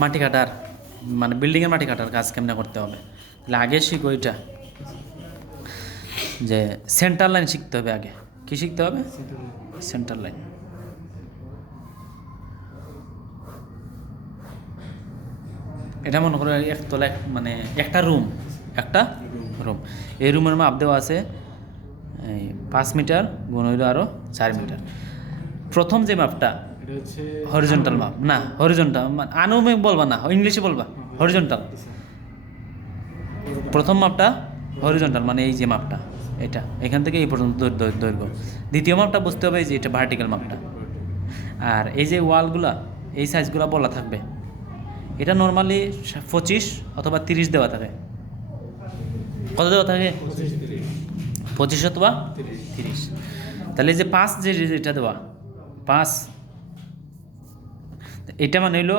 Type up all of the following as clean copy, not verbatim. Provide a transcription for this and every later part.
মাটি কাটার মানে বিল্ডিংয়ের মাটি কাটার কাজ কেমনে করতে হবে, তাহলে আগে শিখো এটা যে সেন্টার লাইন শিখতে হবে। আগে কি শিখতে হবে? Centre line. এটা মনে করো একতলা মানে একটা রুম, এই রুমের মাপ দেওয়া আছে 5 মিটার গুণ হইল আরও 4 মিটার। প্রথম যে মাপটা হরিজন্টাল মাপ, না হরিজন্টাল আনুমিক বলবা না, ইংলিশে বলবা হরিজন্টাল। প্রথম মাপটা হরিজন্টাল মানে এই যে মাপটা, এটা এখান থেকে এই পর্যন্ত দৈর্ঘ্য। দ্বিতীয় মাপটা বুঝতে হবে যে এটা ভার্টিক্যাল মাপটা। আর এই যে ওয়ালগুলা এই সাইজগুলো বলা থাকবে, এটা নর্মালি 25 অথবা 30 দেওয়া থাকে। কত দেওয়া থাকে? 25 অথবা 30। তাহলে এই যে 5 যেটা দেওয়া 5, এটা মানে হইলো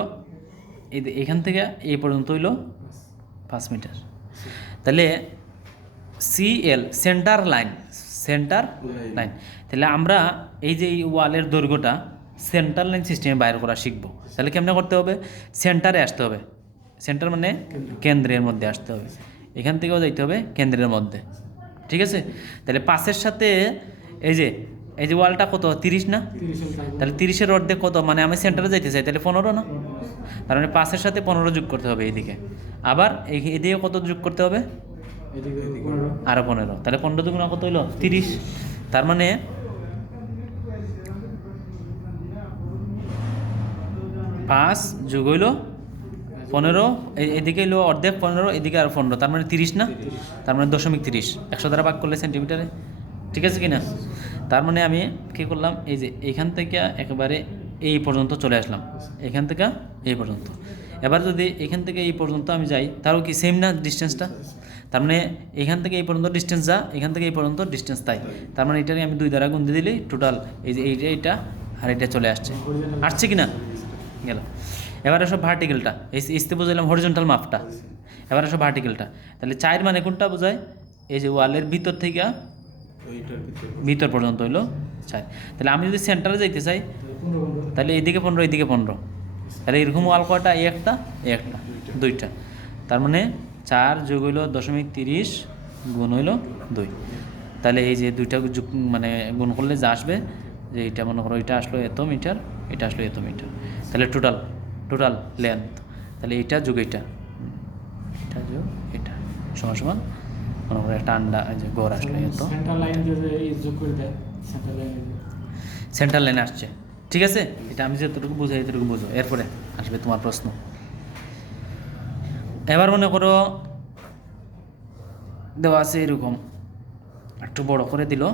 এখান থেকে এই পর্যন্ত হইলো 5 মিটার। তাহলে সিএল সেন্টার লাইন, তাহলে আমরা এই যে এই ওয়ালের দৈর্ঘ্যটা সেন্টার লাইন সিস্টেমে বাইর করা শিখবো। তাহলে কেমনে করতে হবে? সেন্টারে আসতে হবে, সেন্টার মানে কেন্দ্রের মধ্যে আসতে হবে, এখান থেকেও যাইতে হবে কেন্দ্রের মধ্যে, ঠিক আছে? তাহলে 5-এর সাথে এই যে ওয়ালটা কত 30 না? তাহলে 30-এর অর্ধেক কত, মানে আমি সেন্টারে যাইতে চাই, তাহলে 15 না? তার মানে 5-এর সাথে 15 যোগ করতে হবে এইদিকে। আবার এদিকে কত যোগ করতে হবে? আরো 15। তাহলে 15 দুগুণ কত হইলো? 30। তার মানে 5 যোগ হইলো 15, এদিকে হইলো অর্ধেক 15, এদিকে আরো 15, তার মানে 30 না? তার মানে 0.30 100 দ্বারা ভাগ করলে সেন্টিমিটারে, ঠিক আছে কি না? তার মানে আমি কী করলাম, এই যে এখান থেকে একেবারে এই পর্যন্ত চলে আসলাম, এখান থেকে এই পর্যন্ত। এবার যদি এখান থেকে এই পর্যন্ত আমি যাই, তারও কি সেম না ডিস্টেন্সটা? তার মানে এখান থেকে এই পর্যন্ত ডিস্টেন্স যা, এখান থেকে এই পর্যন্ত ডিস্টেন্স তাই। তার মানে এটাকে আমি 2 দ্বারা গুণ দিয়ে দিলেই টোটাল এই যে এইটা আর এটা চলে আসছে কি না? গেল। এবার সব ভার্টিক্যালটা, এইতে বুঝলাম হরিজন্টাল মাপটা। এবার সব ভার্টিক্যালটা, তাহলে 4 মানে কোনটা বোঝায়? এই যে ওয়ালের ভিতর থেকে ভিতর পর্যন্ত হইলো 4। তাহলে আমি যদি সেন্টারে যাইতে চাই, তাহলে এইদিকে 15, এইদিকে 15, তাহলে এরকম ওয়াল কয়টা? এই একটা, দুইটা। তার মানে 4 যোগ হইলো 0.30 গুণ হইলো 2। তাহলে এই যে দুইটা মানে গুণ করলে যা আসবে, যে এটা মনে করো এটা আসলো এত মিটার, এটা আসলো এত মিটার, তাহলে টোটাল লেন্থ, তাহলে এইটা যোগ এটা যোগ এটা সমান মনে করো একটা আন্ডা যে গড় আসলো এত। সেন্টার লাইন আসছে, ঠিক আছে? এটা আমি যতটুকু বুঝাই এতটুকু বুঝো, এরপরে আসবে তোমার প্রশ্ন। এবার মনে করো দেওয়া আছে এরকম, একটু বড় করে দিল,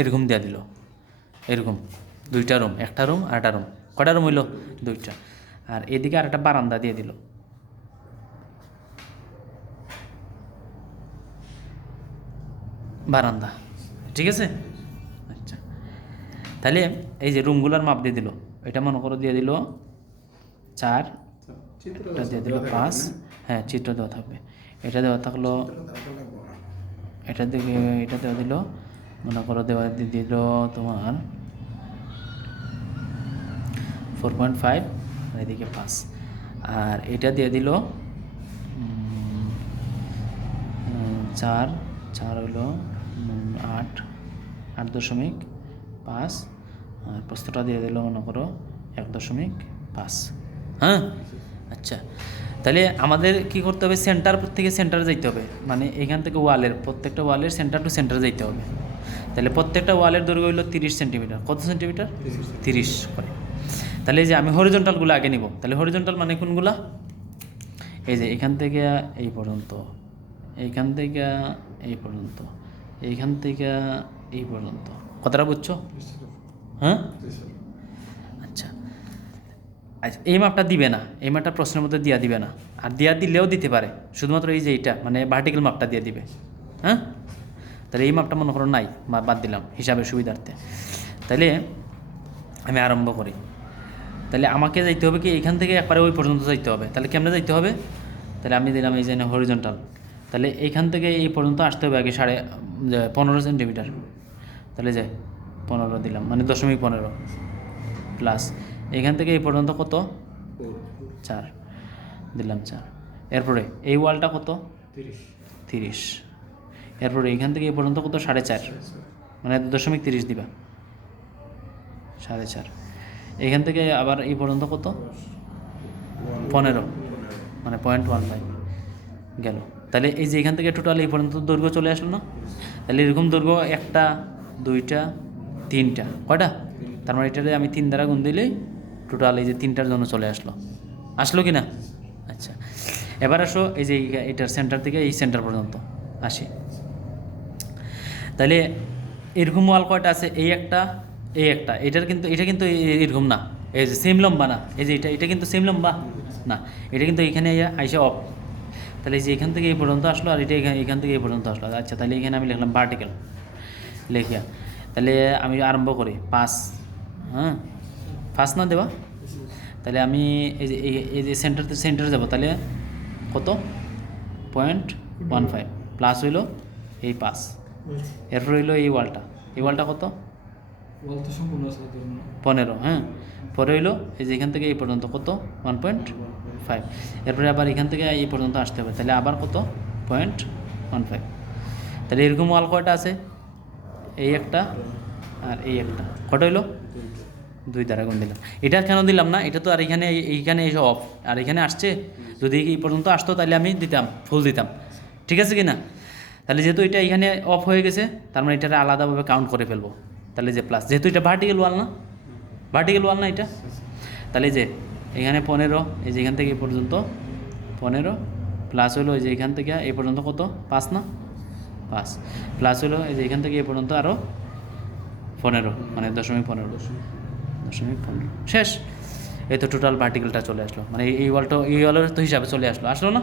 এরকম দেওয়া দিল, এরকম 2টা রুম, একটা রুম আর একটা রুম, কটা রুম হইলো? 2টা। আর এদিকে আর একটা বারান্দা দিয়ে দিল, বারান্দা, ঠিক আছে? আচ্ছা, তাহলে এই যে রুমগুলোর মাপ দিয়ে দিল, এটা মনে করো দিয়ে দিল 4, এটা দিয়ে দিল 5, হ্যাঁ চিত্র দেওয়া থাকবে, এটা দেওয়া থাকলো, এটা দিকে এটা দেওয়া দিল, মনে করো দেওয়া দিল তোমার 4.5, আর এদিকে 5, আর এটা দিয়ে দিল 4 হইলো 8.5, আর প্রস্তটা দিয়ে দিল মনে করো 1.5। হ্যাঁ, আচ্ছা, তাহলে আমাদের কি করতে হবে? সেন্টার থেকে সেন্টারে যাইতে হবে, মানে এখান থেকে প্রত্যেকটা ওয়ালের সেন্টার টু সেন্টারে যাইতে হবে। তাহলে প্রত্যেকটা ওয়ালের দৈর্ঘ্য হইলো 30 সেন্টিমিটার। কত সেন্টিমিটার? 30 করে। তাহলে এই যে আমি হরিজন্টালগুলো আগে নিব, তাহলে হরিজন্টাল মানে কোনগুলা? এই যে এখান থেকে এই পর্যন্ত, এইখান থেকে এই পর্যন্ত, এইখান থেকে এই পর্যন্ত, কতটা বুঝছো? হ্যাঁ, আচ্ছা, এই মাপটা দিবে না, এই মাপটা প্রশ্নের মধ্যে দিয়া দিবে না, আর দিলেও দিতে পারে, শুধুমাত্র এই যে এইটা মানে ভার্টিক্যাল মাপটা দিয়ে দিবে। হ্যাঁ, তাহলে এই মাপটা মনে করো নাই, বাদ দিলাম হিসাবের সুবিধার্থে। তাহলে আমি আরম্ভ করি। তাহলে আমাকে যাইতে হবে কি এইখান থেকে একবারে ওই পর্যন্ত যাইতে হবে। তাহলে কেমনে যাইতে হবে? তাহলে আমি দিলাম এই যে হরিজন্টাল, তাহলে এইখান থেকে এই পর্যন্ত আসতে হবে আগে 15 সেন্টিমিটার। তাহলে যে 15 দিলাম, মানে 0.15 প্লাস এইখান থেকে এই পর্যন্ত কত? 4 দিলাম 4। এরপরে এই ওয়ালটা কত? 30। এরপরে এইখান থেকে এই পর্যন্ত কত? 4.5, মানে 0.30 দিবা, 4.5। এইখান থেকে আবার এই পর্যন্ত কত? 15, মানে 0.15 গেল। তাহলে এই যে এখান থেকে টোটাল এই পর্যন্ত দৈর্ঘ্য চলে আসলো না? তাহলে এরকম দৈর্ঘ্য 1টা 2টা 3টা, কয়টা? তার মানে এটাতে আমি 3 দ্বারা গুণ দিলেই টোটাল এই যে 3টার জন্য চলে আসলো কি না? আচ্ছা, এবার আসো এই যে এটার সেন্টার থেকে এই সেন্টার পর্যন্ত আসি। তাহলে এরকম ওয়াল কয়টা আছে? এই একটা, এটা কিন্তু এরকম না, এই যে সেম লম্বা না, এই যে এটা কিন্তু সেম লম্বা না, এটা কিন্তু এখানে আইসা অফ। তাহলে এই যে এখান থেকে এই পর্যন্ত আসলো, আর এটা এখান থেকে এই পর্যন্ত আসলো। আচ্ছা, তাহলে এখানে আমি লিখলাম ভার্টিক্যাল লিখিয়া। তাহলে আমি আরম্ভ করি 5, হ্যাঁ 5 না দেওয়া। তাহলে আমি এই যে সেন্টারে যাব, তাহলে কত? 0.15 প্লাস হইল এই 5। এরপর হইল এই ওয়ালটা কত? 15, হ্যাঁ। পরে হইলো এই যে এখান থেকে এই পর্যন্ত কত? 1.5। এরপরে আবার এখান থেকে এই পর্যন্ত আসতে হবে, তাহলে আবার কত? 0.15। তাহলে এরকম ওয়াল কয়টা আছে? এই একটা আর এই একটা, কটা হইলো? 2 দ্বারা গুণ দিলাম। এটা কেন দিলাম না? এটা তো আর এইখানে এসে অফ, আর এখানে আসছে। যদি এই পর্যন্ত আসতো তাহলে আমি দিতাম, ফুল দিতাম, ঠিক আছে কি না? তাহলে যেহেতু এটা এখানে অফ হয়ে গেছে, তার মানে এটা আলাদাভাবে কাউন্ট করে ফেলবো। তাহলে যে প্লাস, যেহেতু এটা ভার্টিক্যাল ওয়াল না এটা, তাহলে যে এখানে 15, এই যে এখান থেকে এই পর্যন্ত 15 প্লাস হলো এই যে এখান থেকে এই পর্যন্ত কত? 5 না? 5 প্লাস হলো এই যে এখান থেকে এই পর্যন্ত আরও 15, মানে 0.15 শেষ। এই তো টোটাল ভার্টিক্যালটা চলে আসলো, মানে এই ওয়ালের তো হিসাবে চলে আসলো না?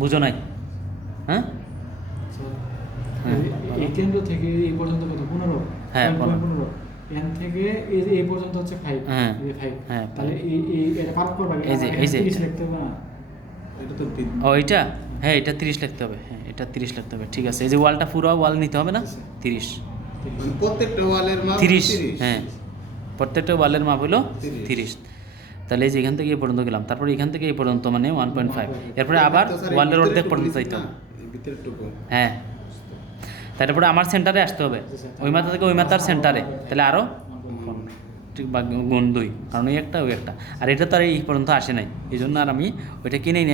বুঝো নাই? হ্যাঁ, এই কেন্দ্র থেকে এই পর্যন্ত কত? 15। হ্যাঁ 15 এখান থেকে এই পর্যন্ত হচ্ছে 5। হ্যাঁ 5, হ্যাঁ। তাহলে এটা পার করবে, এই যে 30 লিখতে হবে না? এটা তো ও এটা, হ্যাঁ এটা 30 লিখতে হবে, হ্যাঁ এটা 30 লিখতে হবে, ঠিক আছে। এই যে ওয়ালটা পুরো ওয়াল নিতে হবে না? 30 প্রত্যেকটা ওয়ালের মাপ 30, হ্যাঁ প্রত্যেকটা ওয়ালের মাপ হলো 30। তাহলে এই যে এখান থেকে এই পর্যন্ত গেলাম, তারপরে এখান থেকে এই পর্যন্ত মানে 1.5। এরপরে আবার ওয়ালের অর্ধেক পর্যন্ত যাইতে হবে, হ্যাঁ। তারপরে আমার সেন্টারে আসতে হবে, ওই মাথা থেকে ওই মাথার সেন্টারে, তাহলে আরও ঠিক বা গুণ 2, কারণ এই একটা ওই একটা। আর এটা তো আর এই পর্যন্ত আসে নাই, এই জন্য আর আমি ওইটা কিনেই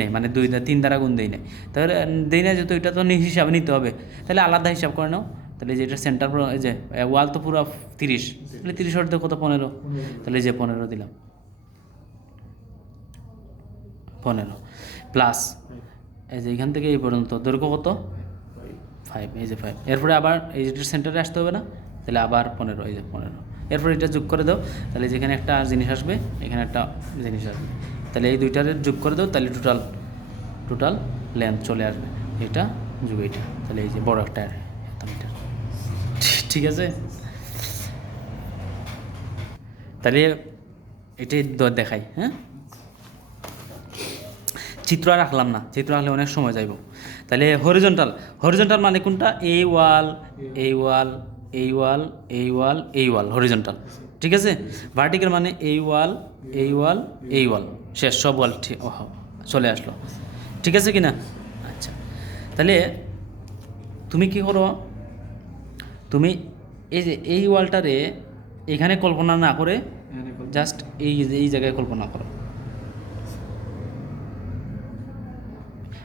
নেই, মানে 3 দ্বারা গুণ দেই নাই। তাহলে দেই না, যেহেতু এটা তো হিসাবে নিতে হবে, তাহলে আলাদা হিসাব করে নাও। তাহলে যে এটা সেন্টার, এই যে ওয়াল তো পুরো 30, তাহলে 30 অর্ধেক কত? 15। তাহলে যে 15 দিলাম, 15 প্লাস এই যে এখান থেকে এই পর্যন্ত দৈর্ঘ্য কত? 5, এই যে 5। এরপরে আবার এই যেটা সেন্টারে আসতে হবে না? তাহলে আবার 15, এই যে 15। এরপর এটা যোগ করে দাও, তাহলে যেখানে একটা জিনিস আসবে এখানে একটা জিনিস আসবে, তাহলে এই দুইটারে যোগ করে দাও, তাহলে টোটাল লেন্থ চলে আসবে, এটা যোগ এটা। তাহলে এই যে বড় একটা মিটার, ঠিক আছে। তাহলে এটাই দেখাই, হ্যাঁ। চিত্র আর রাখলাম না, চিত্র রাখলে অনেক সময় যাইব। তাহলে হরিজন্টাল মানে কোনটা? এই ওয়াল হরিজন্টাল, ঠিক আছে। ভার্টিক্যাল মানে এই ওয়াল শেষ, সব ওয়াল চলে আসলো, ঠিক আছে কি না? আচ্ছা, তাহলে তুমি কি করো? তুমি এই যে এই ওয়ালটারে এখানে কল্পনা না করে জাস্ট এই জায়গায় কল্পনা করো,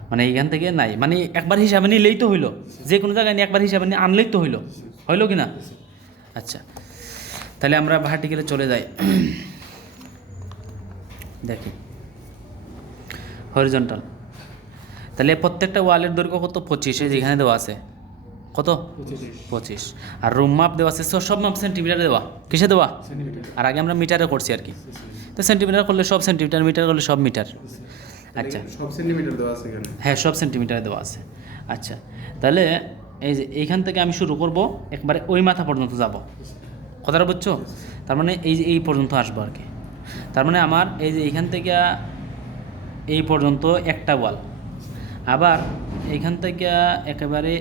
মানে এইখান থেকে নাই, মানে একবার হিসাবে নিলেই তো হইলো, যে কোনো জায়গায় নিয়ে একবার হিসাবে নিয়ে আনলেই তো হইলো কি না? আচ্ছা, তাহলে আমরা ভার্টিক্যালে চলে যাই, দেখি হরিজন্টাল। তাহলে প্রত্যেকটা ওয়ালের দৈর্ঘ্য কত? 25, যেখানে দেওয়া আছে কত? 25। আর রুম মাপ দেওয়া আছে, সব মাপ সেন্টিমিটারে দেওয়া, কিসে দেওয়া? আর আগে আমরা মিটারে করছি আর কি, তো সেন্টিমিটার করলে সব সেন্টিমিটার, মিটার করলে সব মিটার। আচ্ছা, সব সেন্টিমিটার দেওয়া আছে এখানে? হ্যাঁ সব সেন্টিমিটারে দেওয়া আছে। আচ্ছা, তাহলে এই যে এইখান থেকে আমি শুরু করব, একবারে ওই মাথা পর্যন্ত যাব, কথাটা বুঝছো? তার মানে এই যে এই পর্যন্ত আসবো আর কি। তার মানে আমার এই যে এইখান থেকে এই পর্যন্ত একটা ওয়াল, আবার এইখান থেকে একেবারে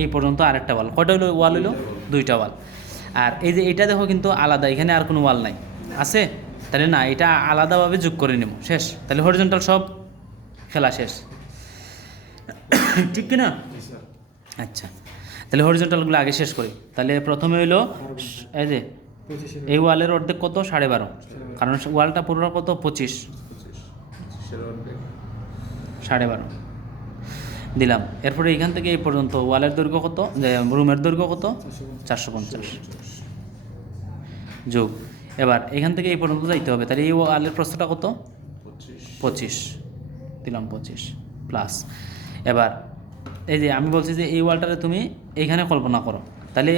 এই পর্যন্ত আরেকটা ওয়াল। কয়টা হলো ওয়াল হলো? দুইটা ওয়াল। আর এই যে এটা দেখো কিন্তু আলাদা, এখানে আর কোনো ওয়াল নাই, আছে? তাহলে না, এটা আলাদাভাবে যোগ করে নেব, শেষ। তাহলে হরিজন্টাল সব খেলা শেষ, ঠিক কিনা? আচ্ছা, তাহলে হরিজন্টালগুলো আগে শেষ করি। তাহলে প্রথমে হইলো এই যে 25 এই ওয়ালের অর্ধেক কত? 12.5, কারণ ওয়ালটা পুরো কত? 25, 12.5 দিলাম। এরপরে এইখান থেকে এই পর্যন্ত ওয়ালের দৈর্ঘ্য কত? যে রুমের দৈর্ঘ্য কত? 450 যোগ। এবার এখান থেকে এই পর্যন্ত যাইতে হবে, তাহলে এই ওয়ালের প্রস্থটা কত? 25 দিলাম, 25 প্লাস। এবার এই যে আমি বলছি যে এই ওয়ালটারে তুমি এইখানে কল্পনা করো, তাহলে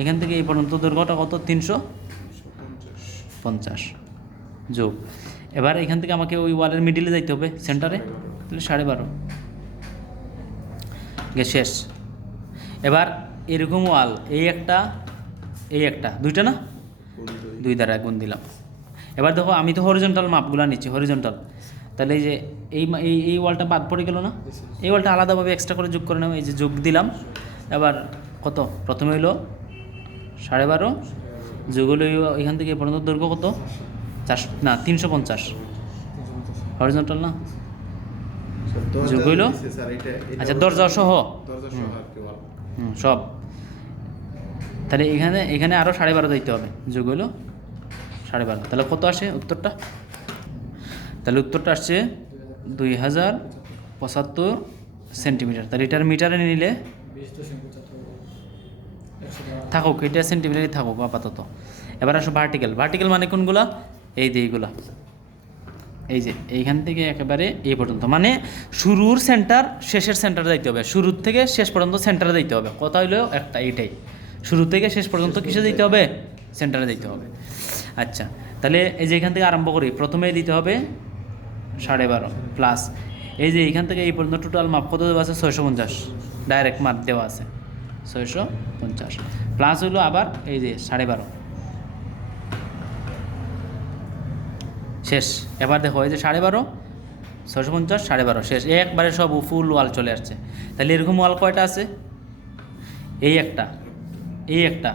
এখান থেকে এই পর্যন্ত দৈর্ঘ্যটা কত? 350 যোগ। এবার এখান থেকে আমাকে ওই ওয়ালের মিডিলে যাইতে হবে, সেন্টারে, তাহলে 12.5 গে শেষ। এবার এরকম ওয়াল এই একটা, এই একটা, দুইটা না? 2 দ্বারা গুণ দিলাম। এবার দেখো আমি তো হরিজন্টাল মাপগুলো নিচ্ছি, হরিজন্টাল। তাহলে এই যে এই ওয়ালটা বাদ পড়ে গেল না? এই ওয়ালটা আলাদাভাবে এক্সট্রা করে যোগ করে নেব, এই যে যোগ দিলাম। এবার কত? প্রথমে হইলো 12.5 যোগ হলো এখান থেকে এই পর্যন্ত দৈর্ঘ্য কত? 350 হরিজন্টাল না? যোগ হইলো, আচ্ছা দরজা সহ সব। তাহলে এখানে আরও 12.5 দিতে হবে, যোগ হইলো 12.5। তাহলে কত আসে উত্তরটা? তাহলে উত্তরটা আসছে 2075 সেন্টিমিটার। তাহলে এটার মিটারে নিলে 20.75 থাকুক, এটা সেন্টিমিটারই থাকুক আপাতত। এবার আসো ভার্টিক্যাল। ভার্টিক্যাল মানে কোনগুলা? এই যে এইগুলা, এই যে এইখান থেকে একেবারে এই পর্যন্ত, মানে শুরুর সেন্টার শেষের সেন্টারে যাইতে হবে, শুরুর থেকে শেষ পর্যন্ত সেন্টারে যাইতে হবে। কথা হইলো একটা, এইটাই, শুরু থেকে শেষ পর্যন্ত কিসে দিতে হবে? সেন্টারে দিতে হবে। আচ্ছা, তাহলে এই যে এখান থেকে আরম্ভ করি, প্রথমে দিতে হবে 12.5 প্লাস এই যে এইখান থেকে এই পর্যন্ত টোটাল মাপ কত দেওয়া আছে? 650, ডাইরেক্ট মাপ দেওয়া আছে 650 প্লাস হইলো আবার এই যে 12.5 শেষ। এবার দেখো এই যে 12.5, 650, 12.5 শেষ, একবারে সব ফুল ওয়াল চলে আসছে। তাহলে এরকম ওয়াল কয়টা আছে? এই একটা, এই একটা,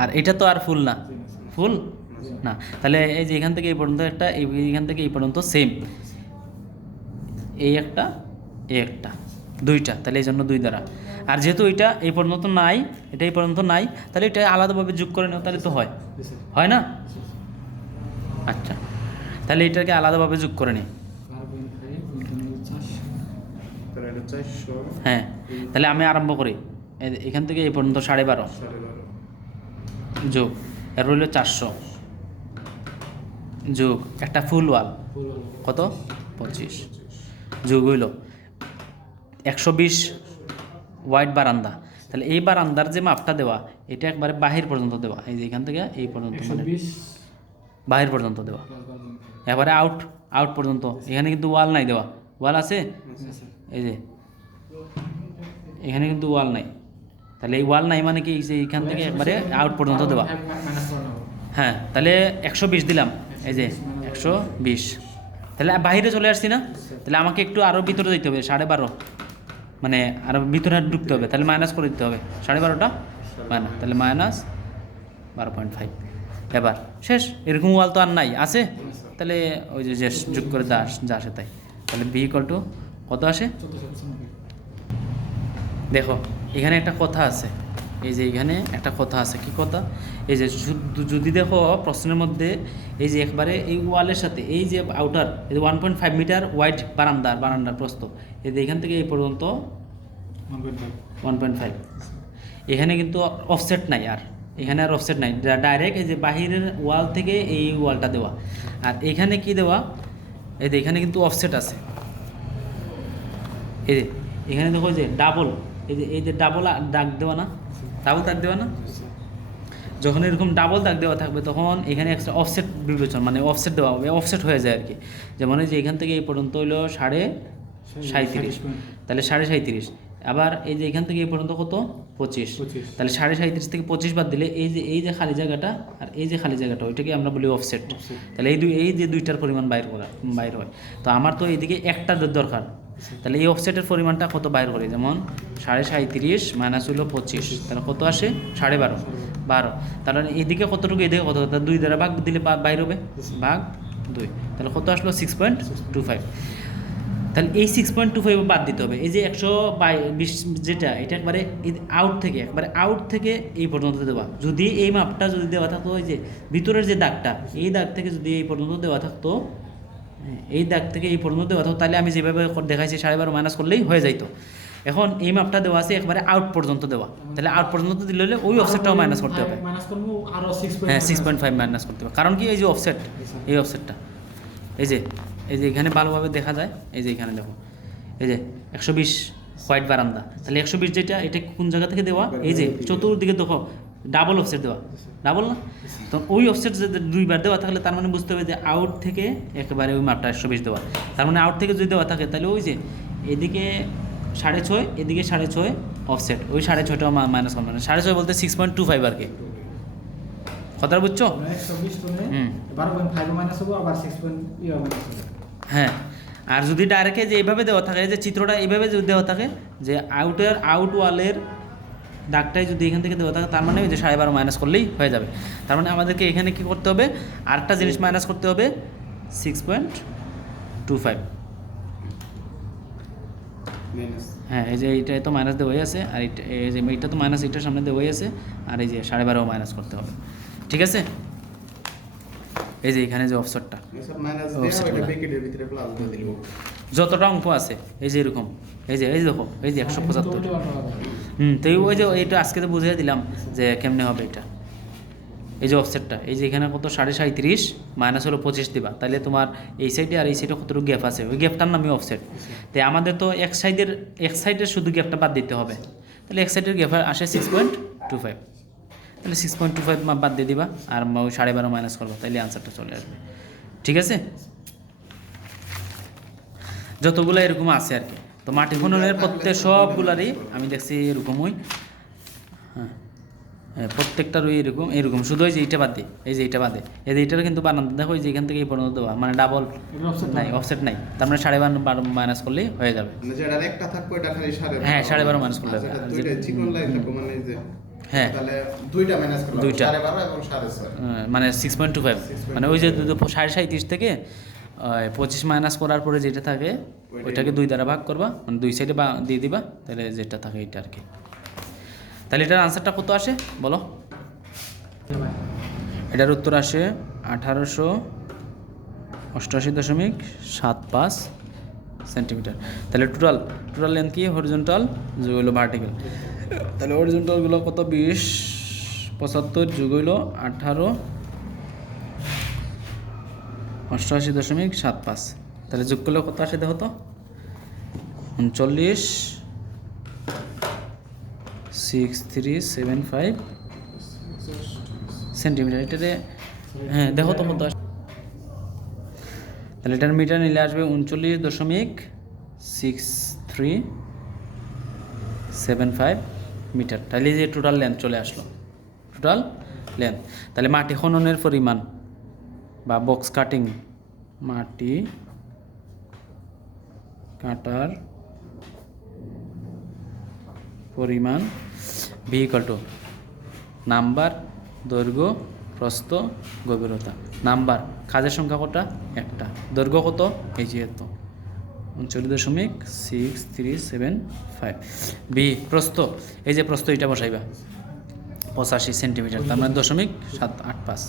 আর এটা তো আর ফুল না, ফুল না। তাহলে এই যে এখান থেকে এই পর্যন্ত একটা, এইখান থেকে এই পর্যন্ত সেম, এই একটা, এই একটা, দুইটা, তাহলে এই জন্য 2 দ্বারা। আর যেহেতু এটা এই পর্যন্ত নাই, এটা এই পর্যন্ত নাই, তাহলে এটা আলাদাভাবে যোগ করে নেও, তাহলে তো হয়, হয় না? আচ্ছা, তাহলে এটাকে আলাদাভাবে যোগ করে নিই। হ্যাঁ, তাহলে আমি আরম্ভ করি এখান থেকে এই পর্যন্ত 12.5 যোগ, এর রইল 400 যোগ একটা ফুল ওয়াল কত? 25 যোগ হইল 120 ওয়াইড বারান্দা। তাহলে এই বারান্দার যে মাপটা দেওয়া, এটা একবারে বাহির পর্যন্ত দেওয়া, এই যে এখান থেকে এই পর্যন্ত, মানে বাহির পর্যন্ত দেওয়া, এবারে আউট পর্যন্ত। এখানে কিন্তু ওয়াল নাই দেওয়া, ওয়াল আছে এই যে এখানে কিন্তু ওয়াল নাই। তাহলে এই ওয়াল নাই মানে কি, এইখান থেকে একবারে আউট পর্যন্ত দেওয়া। হ্যাঁ, তাহলে 120 দিলাম, এই যে 120। তাহলে বাইরে চলে আসছি না? তাহলে আমাকে একটু আরও ভিতরে যেতে হবে, 12.5, মানে আরও ভিতরে ঢুকতে হবে। তাহলে মাইনাস করে দিতে হবে 12.5টা মাইনাস, তাহলে মাইনাস 12.5। এবার শেষ। এরকম ওয়াল তো আর নাই, আছে? তাহলে ওই যে যোগ করে যা আসে তাই। তাহলে বি ইকুয়াল টু কত আসে? দেখো এখানে একটা কথা আছে, এই যে এখানে একটা কথা আছে। কি কথা? এই যে যদি দেখো প্রশ্নের মধ্যে এই যে একবারে এই ওয়ালের সাথে এই যে আউটার, এই যে 1.5 মিটার ওয়াইড বারান্দার প্রস্থ, এই যে এখান থেকে এই পর্যন্ত 1.5। এখানে কিন্তু অফসেট নাই, আর এখানে আর অফসেট নাই, ডাইরেক্ট এই যে বাহিরের ওয়াল থেকে এই ওয়ালটা দেওয়া। আর এখানে কি দেওয়া, এই যে এখানে কিন্তু অফসেট আছে। এই যে এখানে দেখো যে ডাবল, এই যে ডাবল দাগ দেওয়া না, ডাবল দাগ দেওয়া না? যখন এরকম ডাবল দাগ দেওয়া থাকবে তখন এখানে একটা অফসেট বিবেচনা, মানে অফসেট দেওয়া হবে, অফসেট হয়ে যায় আর কি। যেমন এই যে এখান থেকে এই পর্যন্ত হইলো 37.5, তাহলে 37.5, আবার এই যে এখান থেকে এই পর্যন্ত কত 25, 25 তাহলে 37.5 থেকে 25 বাদ দিলে এই যে খালি জায়গাটা আর এই যে খালি জায়গাটা ওইটাকে আমরা বলি অফসেট। তাহলে এই যে দুইটার পরিমাণ বাইর হয়। তো আমার তো এইদিকে একটা দরকার, তাহলে এই অফসেটের পরিমাণটা কত বাইর করি, যেমন 37.5 মাইনাস হইলো 25, তাহলে কত আসে 12.5, তাহলে এদিকে কতটুকু এদিকে কত, তাহলে 2 দ্বারা ভাগ দিলে বাইর হবে, ভাগ 2, তাহলে কত আসলো 6.25। তাহলে এই 6.25 বাদ দিতে হবে। এই যে 120 যেটা, এটা একবারে আউট থেকে এই পর্যন্ত দেওয়া। যদি এই মাপটা যদি দেওয়া থাকতো, ওই যে ভিতরের যে দাগটা, এই দাগ থেকে যদি এই পর্যন্ত দেওয়া থাকতো, এই দাগ থেকে এই পর্যন্ত দেওয়া থাকতো, তাহলে আমি যেভাবে দেখাইছি 12.5 মাইনাস করলেই হয়ে যাইতো। এখন এই মাপটা দেওয়া আছে একবারে আউট পর্যন্ত দেওয়া, তাহলে আউট পর্যন্ত দিলে ওই অফসেটটাও মাইনাস করতে হবে। মাইনাস করব আরো 6.5 হ্যাঁ 6.5 মাইনাস করতে হবে, কারণ কি এই যে অফসেট, এই অফসেটটা এই যে এখানে ভালোভাবে দেখা যায়, এই যে এখানে দেখো এই যে 120 হোয়াইট বারান্দা, তাহলে 120 যেটা, এটা কোন জায়গা থেকে দেওয়া, এই যে চতুর্দিকে দেখো ডাবল অফসেট দেওয়া, ডাবল না, তো ওই অফসেট যদি 2বার দেওয়া থাকলে তার মানে বুঝতে হবে যে আউট থেকে একেবারে ওই মাপটা 120 দেওয়া। তার মানে আউট থেকে যদি দেওয়া থাকে তাহলে ওই যে এদিকে 6.5, এদিকে 6.5 অফসেট, ওই 6.5টা মাইনাস করবে, 6.5 বলতে 6.25 আর কি, কথাটা বুঝছো? 120 তো নেই, 12.5 মাইনাস হবে, আবার 6. মাইনাস হবে। হ্যাঁ, আর যদি ডাইরেক্টে যে এইভাবে দেওয়া থাকে, যে চিত্রটা এইভাবে যদি দেওয়া থাকে, যে আউট ওয়ালের দাগটাই যদি এখান থেকে দেওয়া থাকে, তার মানে ওই যে 12.5 মাইনাস করলেই হয়ে যাবে। তার মানে আমাদেরকে এখানে কি করতে হবে, আরেকটা জিনিস মাইনাস করতে হবে, 6.25। মাইনাস হ্যাঁ, এই যে এইটা তো মাইনাস দেওয়াই আছে, আর এই যে এইটা তো মাইনাস, এইটার সামনে দেওয়াই আছে, আর এই যে 12.5 মাইনাস করতে হবে, ঠিক আছে? এই যে এখানে যে অফসেটটা, সব মাইনাস ও, দেয়া সেটা ওটা বলা। ব্র্যাকেটের ভিতরে প্লাস দিয়ে দিল। যতটা অঙ্ক আছে এই যে এরকম, এই যে দেখো এই যে 175। উল্টো পাল্টা হবে। তো ওই যে এইটা আজকে তো বুঝিয়ে দিলাম যে কেমনে হবে এটা। এই যে অফসেটটা, এই যে এখানে কত 37.5 মাইনাস হলো 25 দিবা, তাহলে তোমার এই সাইডে আর এই সাইডে কতটুকু গ্যাপ আছে, ওই গ্যাপটার নামই অফসেট। তাই আমাদের তো এক সাইডের শুধু গ্যাপটা বাদ দিতে হবে, তাহলে এক সাইডের গ্যাপ আসে 6.25, তাহলে 6.25 বাদ দিয়ে দিবা, আর ওই 12.5 মাইনাস করবা, তাহলে আনসারটা চলে আসবে, ঠিক আছে? যতগুলো এরকম আছে আর কি। তো মাটি খননের প্রত্যেক সবগুলারই আমি দেখছি এরকমই, হ্যাঁ হ্যাঁ, প্রত্যেকটারই এরকম শুধু ওই যে এইটা বাদে, এই যে এইটা বাদে, এই যে এইটার কিন্তু বানান দেখো, এই যে এখান থেকে এই পর্যন্ত দেওয়া, মানে ডাবল নাই, অফসেট নাই, তার মানে 12.5 মাইনাস করলেই হয়ে যাবে। মানে যেটা একটা থাকবে এটা খালি 12.5। হ্যাঁ, 12.5 মাইনাস করলে হবে। যেটা দুইটা চিকন লাইন থাকবে, মানে এই যে হ্যাঁ, তাহলে দুইটা মাইনাস করলে দুইটা। 12.5 এবং 6.5। মানে 6.25, মানে ওই যে 37.5 থেকে 25 মাইনাস করার পরে যেটা থাকে ওইটাকে 2 দ্বারা ভাগ করবা, মানে 2 সাইডে দিয়ে দিবা, তাহলে যেটা থাকে এটা আর কি। তাহলে এটার আনসারটা কত আসে বলো? এটার উত্তর আসে 1888.75 সেন্টিমিটার। তাহলে টোটাল লেন্থ কি, হরিজন্টাল যোগ হইলো ভার্টিক্যাল, তাহলে হরিজন্টালগুলো কত 20, 75 যোগ হইলো 88.75, তাহলে যোগ করলে কত আসে দেখো তো, 39.6375 সেন্টিমিটার। এটাতে হ্যাঁ দেখো তো কত আসে, তাহলে এটার মিটার নিলে আসবে 39.6375 মিটার। তাহলে এই যে টোটাল লেন্থ চলে আসলো, টোটাল লেন্থ। তাহলে মাটি খননের পরিমাণ বা বক্স কাটিং, মাটি কাটার পরিমাণ ভি ইকুয়াল টু নাম্বার, দৈর্ঘ্য, প্রস্থ, গভীরতা। নাম্বার, কাজের সংখ্যা কটা, একটা। দৈর্ঘ্য কত, এই যে এত 39.6375। বি প্রস্থ, এই যে প্রস্থ এটা বসাইবা 85 সেন্টিমিটার, তার মানে 0.785।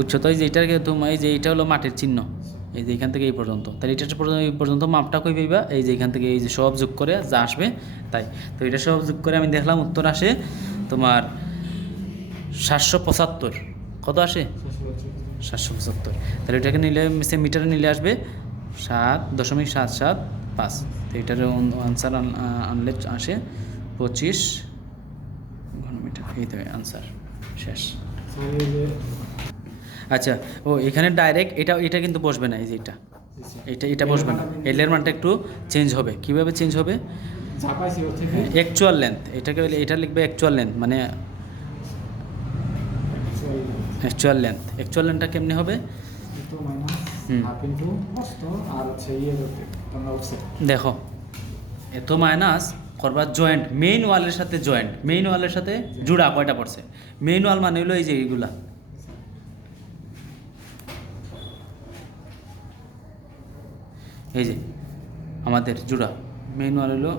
উচ্চতা এই যে এটার তোমার এই যে এইটা হলো মাটির চিহ্ন, এই যে এখান থেকে এই পর্যন্ত, তাহলে এটা এই পর্যন্ত মাপটা কই পাইবা, এই যে এখান থেকে এই যে সব যোগ করে যা আসবে তাই। তো এটা সব যোগ করে আমি দেখলাম উত্তর আসে তোমার 775। কত আসে? 775। তাহলে এটাকে নিলে মিটারে নিলে আসবে 7.775। তো এটার আনসার আনলে আসে 25 ঘনমিটার। এই তো আনসার শেষ। আচ্ছা, ও এখানে ডাইরেক্ট এটা কিন্তু বসবে না, এই যে এটা বসবে না, এলের মানটা একটু চেঞ্জ হবে। কিভাবে চেঞ্জ হবে? যা পাইছি ওর থেকে অ্যাকচুয়াল লেন্থ, এটাকে এটা লিখবে অ্যাকচুয়াল লেন্থ, মানে অ্যাকচুয়াল লেন্থটা কেমনি হবে? কিন্তু মাইনাস হুম। হাফ ইন্টু কষ্ট আর হচ্ছে ইয়ে তোমরা অফসেট দেখো এত মাইনাস করবা জয়েন্ট, মেইন ওয়ালের সাথে জয়েন্ট, মেইন ওয়ালের সাথে জুড়া কয়টা পড়ছে? মেইন ওয়াল মানে হলো এই যে এইগুলা, এই যে আমাদের জুড়া মেইন ওয়াল হলো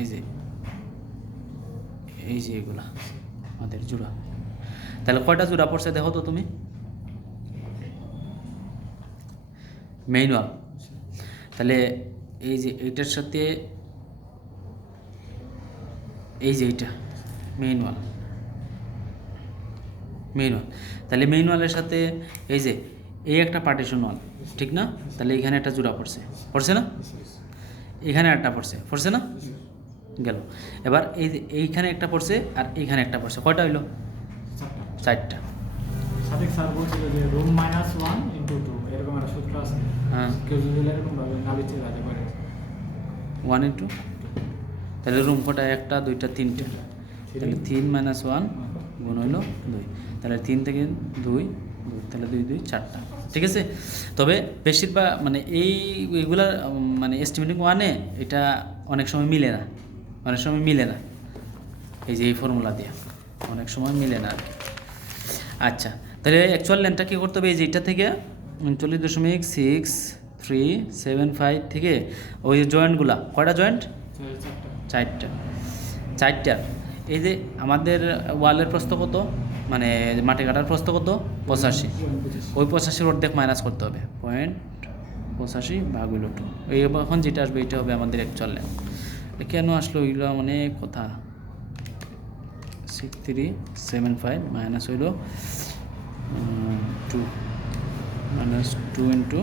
এই যে এগুলা আমাদের জুড়া। তাহলে কয়টা জুড়া পড়ছে দেখো তো তুমি? মেইন ওয়াল, তাহলে এই যে এইটার সাথে এই যে এইটা মেইন ওয়াল, তাহলে মেইন ওয়ালের সাথে এই যে এই একটা পার্টিশন ওয়াল, ঠিক না? তাহলে এখানে একটা জোড়া পড়ছে না? এখানে একটা পড়ছে না? গেল। এবার এই যে এইখানে একটা পড়ছে আর এইখানে একটা পড়ছে, কয়টা হইলো? চারটা। সাদিক স্যার বলছিল যে রুম মাইনাস 1 ইন্টু 2 এরকম একটা সূত্র আছে। হ্যাঁ, কেউ যদি এরকম ভাবে না লিখতে যেতে পারে 1 ইন্টু, তাহলে রুম কটা? একটা, দুইটা, তিনটা, তাহলে 3 - 1 গুণ হইলো 2, তাহলে 3 থেকে 2, তাহলে 2 2 4টা, ঠিক আছে? তবে বেশিরভাগ মানে এইগুলা মানে এস্টিমেটিং ওয়ানে এটা অনেক সময় মিলে না, এই যে এই ফর্মুলা দিয়ে অনেক সময় মিলে না আর কি। আচ্ছা, তাহলে অ্যাকচুয়াল লেন্থটা কী করতে হবে? এই যে এইটা থেকে 39.6375 থেকে ওই জয়েন্টগুলা, কয়টা জয়েন্ট? চারটা। এই যে আমাদের ওয়ালের প্রস্থ কত, মানে মাটি কাটার প্রস্থ কত? 85। ওই 85 অর্ধেক মাইনাস করতে হবে 0.85 ভাগ হইল 2। এই এখন যেটা আসবে এটা হবে আমাদের অ্যাকচুয়াল লেন্থ। কেন আসলো ওইগুলো মানে কথা? 6375 মাইনাস হইল 2 ইন্টু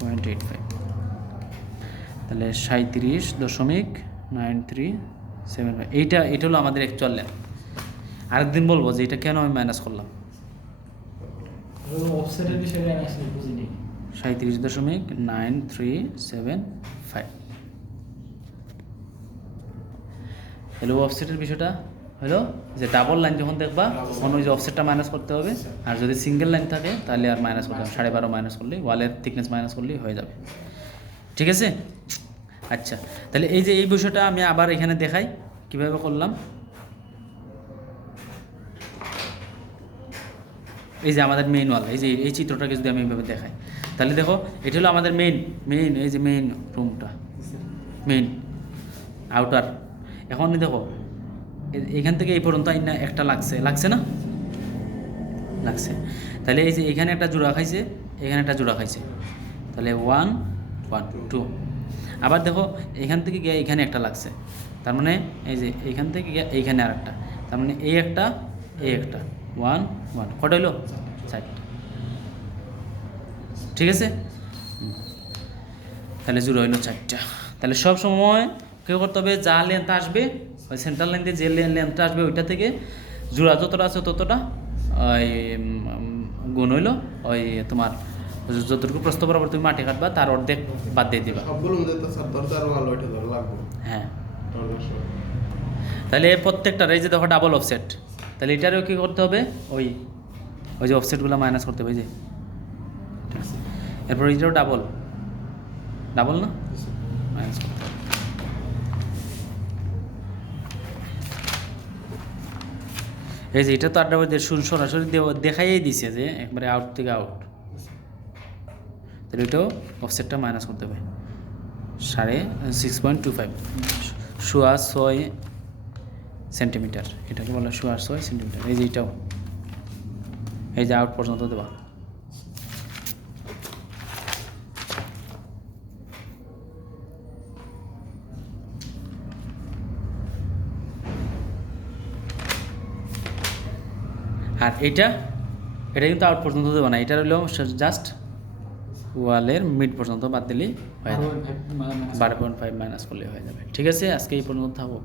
0.85, তাহলে 37.9375। এটা হলো আমাদের অ্যাকচুয়াল লেন্থ। আরেকদিন বলবো যে এটা কেন আমি মাইনাস করলাম। অফসেটের বিষয়টা আমি আসলে বুঝিনি। 37.9375। হ্যালো, অফসেটের বিষয়টা হলো যে ডাবল লাইন যখন দেখবা তখন ওই যে অফসেটটা মাইনাস করতে হবে, আর যদি সিঙ্গেল লাইন থাকে তাহলে আর মাইনাস করতে হবে, 12.5 মাইনাস করলেই, ওয়ালের থিকনেস মাইনাস করলেই হয়ে যাবে, ঠিক আছে? আচ্ছা, তাহলে এই যে এই বিষয়টা আমি আবার এখানে দেখাই কিভাবে করলাম। এই যে আমাদের মেইন ওয়াল, এই যে এই চিত্রটাকে যদি আমি এইভাবে দেখাই, তাহলে দেখো এটা হলো আমাদের মেইন, এই যে মেইন রুমটা, মেইন আউটার। এখন দেখো এখান থেকে এই পর্যন্ত আইনা একটা লাগছে না? লাগছে। তাহলে এই যে এখানে একটা জোড়া খাইছে, এখানে একটা জোড়া খাইছে, তাহলে 1 1 2। আবার দেখো এখান থেকে গিয়ে এখানে একটা লাগছে, তার মানে এই যে এইখান থেকে গিয়ে এইখানে আর একটা, তার মানে এই একটা 1 1, কটা হইলো? 4টা, ঠিক আছে? তাহলে জোড়া হইলো 4টা। তাহলে সব সময় কী করতে হবে? যা লেন্থ আসবে ওই সেন্ট্রাল লাইন দিয়ে যে লেন্থটা আসবে ওইটা থেকে জোড়া যতটা আছে ততটা ওই গুণ হইলো ওই তোমার যতটুকু প্রস্থ বরাবর তুমি মাটি কাটবা তার অর্ধেক বাদ দিয়ে দিবা। সবগুলো মধ্যে তো স্যার দরজার ওয়াল ওইটা ধরে লাগবে। হ্যাঁ, দরজার সব। তাহলে প্রত্যেকটার এই যে দেখো ডাবল অফসেট, তাহলে এটারও কী করতে হবে? ওই যে অফসেটগুলো মাইনাস করতে হবে, এই যে, ঠিক আছে? এরপর এটাও ডাবল না, মাইনাস করতে হবে। এই যে এটা তো আড্ডা সরাসরি দেখাইই দিছে যে একবারে আউট থেকে আউট, তাহলে এটাও অফসেটটা মাইনাস করতে হবে 6.25, 6.6 সেন্টিমিটার, এটাকে বলা 6.6 সেন্টিমিটার। এই যে এটাও এই যে আউট পর্যন্ত দেওয়া। আর এটা কিন্তু আউট পর্যন্ত দেবো না, এটা হলো জাস্ট ওয়ালের মিড পর্যন্ত বাদ দিলেই হয়ে যাবে, 12.5 মাইনাস করলে হয়ে যাবে, ঠিক আছে? আজকে এই পর্যন্ত থাকো।